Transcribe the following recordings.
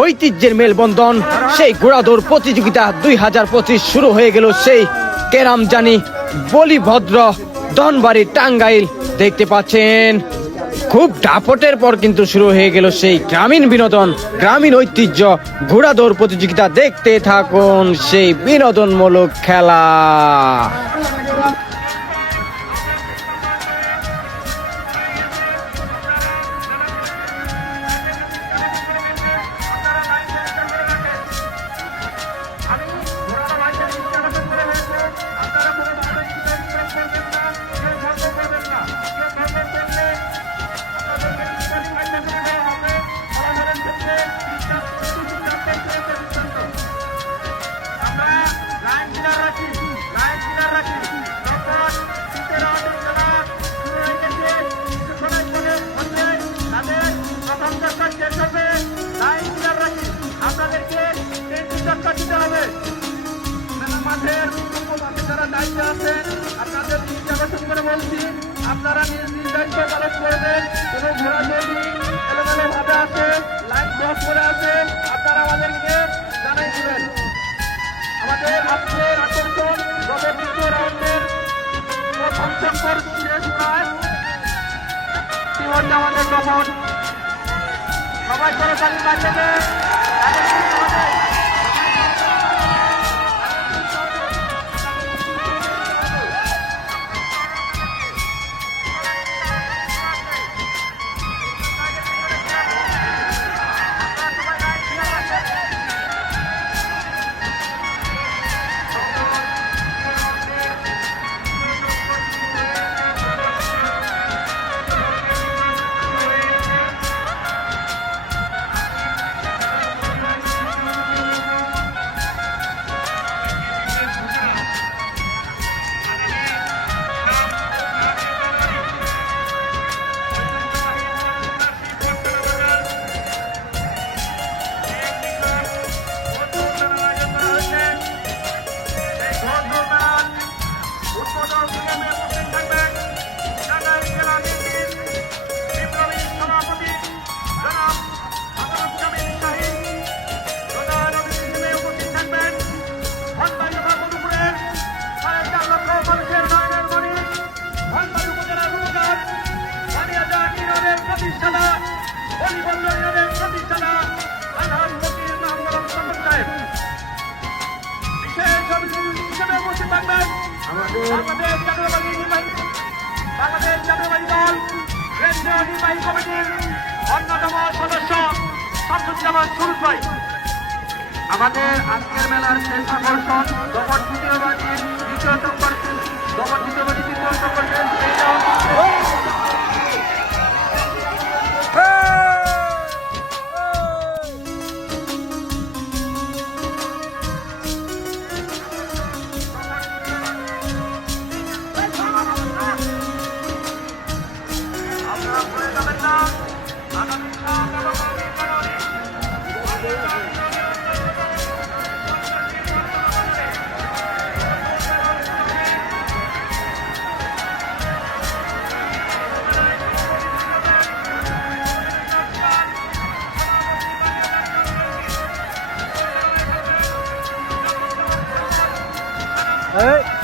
ঐতিহ্যের মেলবন্ধন। সেই ঘোড়াদৌড় প্রতিযোগিতা দুই হাজার পঁচিশ শুরু হয়ে গেল সেই কেরাম জানি বলিভদ্র ধনবাড়ি টাঙ্গাইল। দেখতে পাচ্ছেন, খুব দাপটের পর কিন্তু শুরু হয়ে গেল সেই গ্রামীণ বিনোদন, গ্রামীণ ঐতিহ্য। ঘোড়াদৌড় প্রতিযোগিতা দেখতে থাকুন, সেই বিনোদনমূলক খেলা। আপনাদের আকর্ষণ করে বলছি, আপনারা নিজ নিজ দায়িত্ব পালন করবেন। কোনো আছে, লাইন ক্রস করে আছে, আপনারা আমাদেরকে জানাই দিবেন। আমাদের আজকের আকর্ষণ গত দ্বিতীয় রাউন্ডের প্রথম চক্কর আমাদের তখন সবাই করে তালি বাঁচাবে প্রতিষ্ঠাতা অলিবন্ধ ইউনিয়নের প্রতিষ্ঠাতা আলহাম ফকির মাহমুদ সাহেব। বিশেষ হিসেবে উপস্থিত অন্যতম সদস্য শামসুজ্জামান সুরুজ ভাই। আমাদের আজকের মেলার শেষ আকর্ষণ দমন দ্বিতীয়বাদীর দ্বিতীয় চক্কর দমন দ্বিতীয়বাদী তৃতীয় চক্কর আমাদের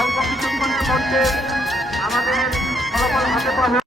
অল্প কিছুক্ষণের মধ্যে আমাদের ফলাফল হাতে পাবে